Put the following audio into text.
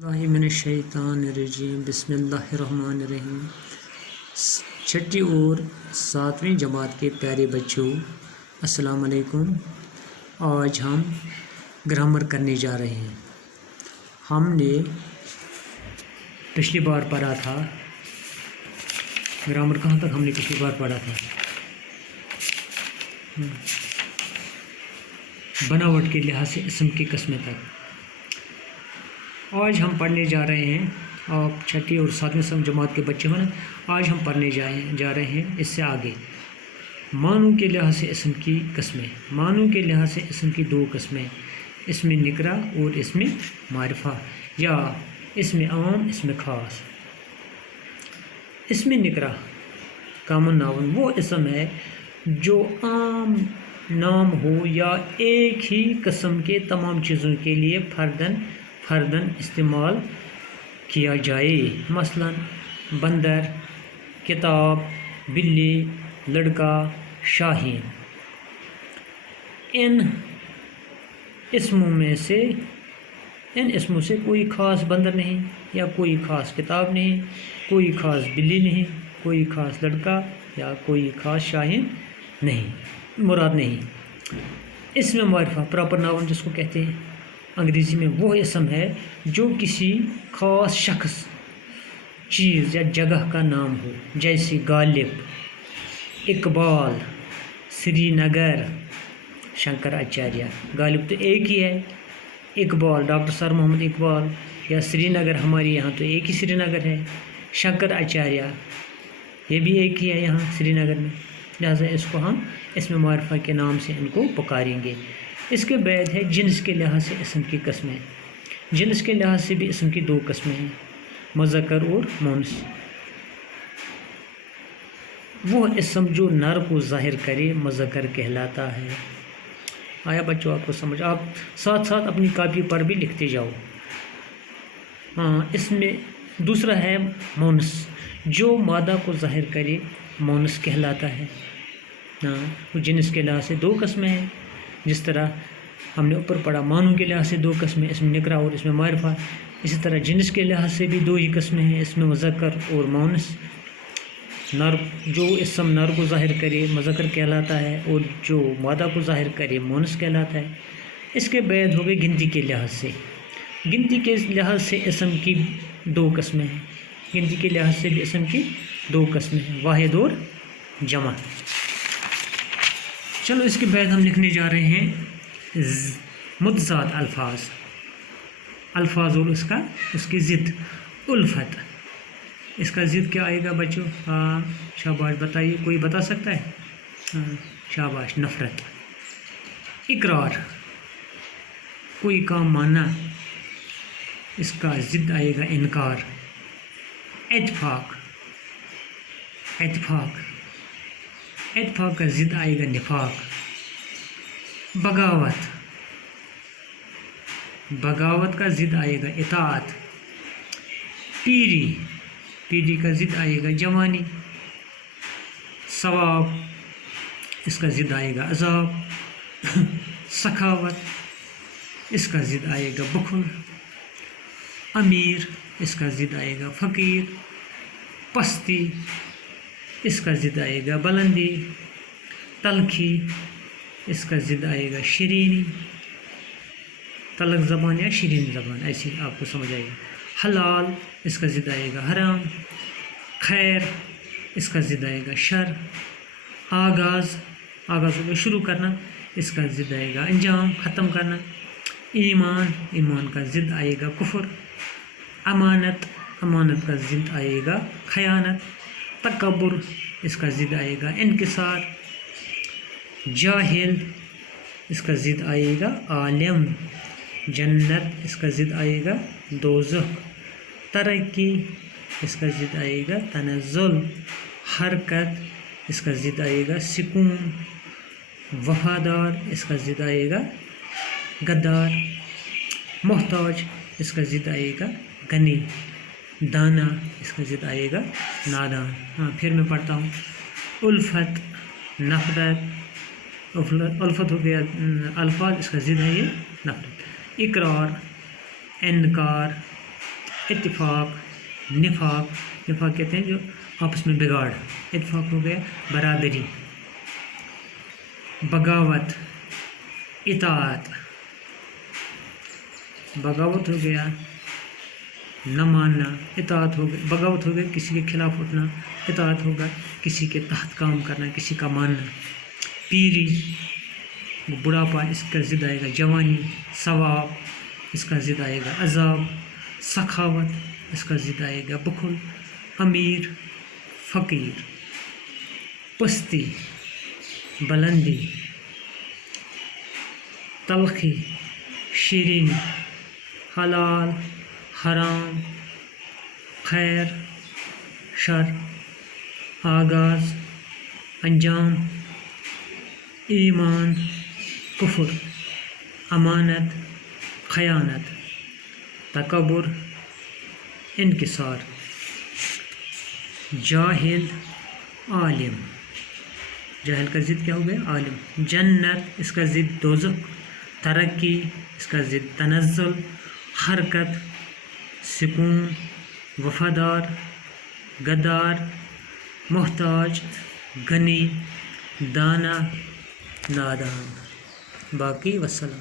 मिनश्शैतानिर्रजीम बिस्मिल्लाहिर्रहमानिर्रहीम। छठी और सातवीं जमात के प्यारे बच्चों, अस्सलाम वालेकुम। आज हम ग्रामर करने जा रहे हैं। हमने पिछली बार पढ़ा था ग्रामर। कहाँ तक हमने पिछली बार पढ़ा था? बनावट के लिहाज से इसम की किस्में तक। आज हम पढ़ने जा रहे हैं, आप छठी और सातवीं जमात के बच्चे हो ना, आज हम पढ़ने जा रहे हैं इससे आगे मानू के लिहाज से इसम की किस्में। मानू के लिहाज से इसम की दो किस्में, इसमें निकरा और इसमें मारिफा, या इसमें आम इसमें ख़ास। इसमें निकरा कॉमन नाउन वो इसम है जो आम नाम हो या एक ही किस्म के तमाम चीज़ों के लिए फ़र्दन इस्तेमाल किया जाए। मसलन बंदर, किताब, बिल्ली, लड़का, शाहीन। इन इसमों से कोई ख़ास बंदर नहीं, या कोई ख़ास किताब नहीं, कोई ख़ास बिल्ली नहीं, कोई ख़ास लड़का या कोई ख़ास शाहीन नहीं, मुराद नहीं। इसमें मारिफा प्रॉपर नाउन जिसको कहते हैं अंग्रेज़ी में, वो इसम है जो किसी ख़ास शख्स, चीज़ या जगह का नाम हो, जैसे गालिब, इकबाल, श्रीनगर, शंकराचार्य। गालिब तो एक ही है, इकबाल डॉक्टर सर मोहम्मद इकबाल, या श्रीनगर हमारे यहाँ तो एक ही श्रीनगर है। शंकराचार्य ये भी एक ही है यहाँ श्रीनगर में, लिहाजा इसको हम इसमें मारिफा के नाम से इनको पुकारेंगे। इसके बाद है जिन्स के लिहाज से इसम की किस्में। जिन्स के लिहाज से भी इसम की दो किस्में हैं, मुज़क्कर और मुअन्नस। वो इसम जो नर को ज़ाहिर करे मुज़क्कर कहलाता है। आया बच्चों आपको समझ? आप साथ साथ अपनी कॉपी पर भी लिखते जाओ। हाँ, इसमें दूसरा है मुअन्नस, जो मादा को ज़ाहिर करे मुअन्नस कहलाता है। हाँ, वो जिन्स के लिहाज से दो किस्में हैं। जिस तरह हमने ऊपर पढ़ा मानू के लिहाज से दो किस्में, इसमें निकरा और इसमें मारिफा, इसी तरह जिन्स के लिहाज से भी दो ही किस्में हैं, इसमें मुज़क्कर और मुअन्नस। नर जो इसम नर को ज़ाहिर करे मुज़क्कर कहलाता है, और जो मादा को ज़ाहिर करे मुअन्नस कहलाता है। इसके बाद हो गए गिनती के लिहाज से। गिनती के लिहाज से इसम की दो किस्में हैं। गिनती के लिहाज से भी इसम की दो किस्में हैं, वाहिद और जमा। चलो इसके बाद हम लिखने जा रहे हैं मुतज़ाद अल्फाज और उसकी ज़िद उल्फत। इसका ज़िद क्या आएगा बच्चों? हाँ शाबाश, बताइए, कोई बता सकता है? हाँ शाबाश, नफ़रत। इकरार कोई काम मानना, इसका ज़िद आएगा इनकार। इत्फाक का ज़िद आएगा निफाक। बगावत का ज़िद आएगा इताअत। पीरी का ज़िद आएगा जवानी। सवाब इसका ज़िद आएगा अज़ाब। सखावत इसका ज़िद आएगा बुखल। अमीर इसका ज़िद आएगा फ़कीर। पस्ती इसका ज़िद आएगा बुलंदी। तलखी इसका ज़िद आएगा शीरीनी। तलख ज़बान या शीरीन ज़बान, ऐसी आपको समझ आएगा। हलाल इसका ज़िद आएगा हराम। खैर इसका ज़िद आएगा शर। आगाज़ को शुरू करना, इसका ज़िद आएगा अंजाम, ख़त्म करना। ईमान का ज़िद आएगा कुफ्र। अमानत का ज़िद आएगा खयानत। तकब्बुर इसका ज़िद आएगा इनकिसार। जाहिल इसका ज़िद आएगा आलिम। जन्नत इसका ज़िद आएगा दोज़ख। तरक्की इसका ज़िद आएगा तनज़्ज़ुल। हरकत इसका ज़िद आएगा सुकून। वफ़ादार इसका ज़िद आएगा गद्दार। मोहताज इसका ज़िद आएगा गनी। दाना इसका ज़िद आएगा नादान। हाँ फिर मैं पढ़ता हूँ। उल्फत, नफ़रत, उल्फत हो गया अल्फाज, इसका ज़िद है ये नफ़रत। इकरार, इनकार, اتفاق، نفاق، نفاق کہتے ہیں جو آپس میں بگاڑ، اتفاق ہو گیا برادری، بغاوت، اطاعت، بغاوت ہو گیا نہ ماننا، اطاعت ہو گیا، بغاوت ہو گیا کسی کے خلاف اٹھنا، اطاعت ہوگا کسی کے تحت کام کرنا، کسی کا ماننا، پیری بڑھاپا، اس کا ضد آئے گا جوانی، ثواب اس کا ضد آئے گا عذاب، سخاوت اس کا ضد آئے گا بخل، امیر فقیر، پستی بلندی، تلخی شیرین، حلال حرام، خیر شر، آغاز انجام، ایمان کفر، امانت خیانت، تکبر انکسار، جاہل عالم، جاہل کا ضد کیا ہو گیا عالم، جنت اس کا ضد دوزخ، ترقی اس کا ضد تنزل، حرکت سکون، وفادار غدار، محتاج غنی، دانا نادان، باقی وسلام۔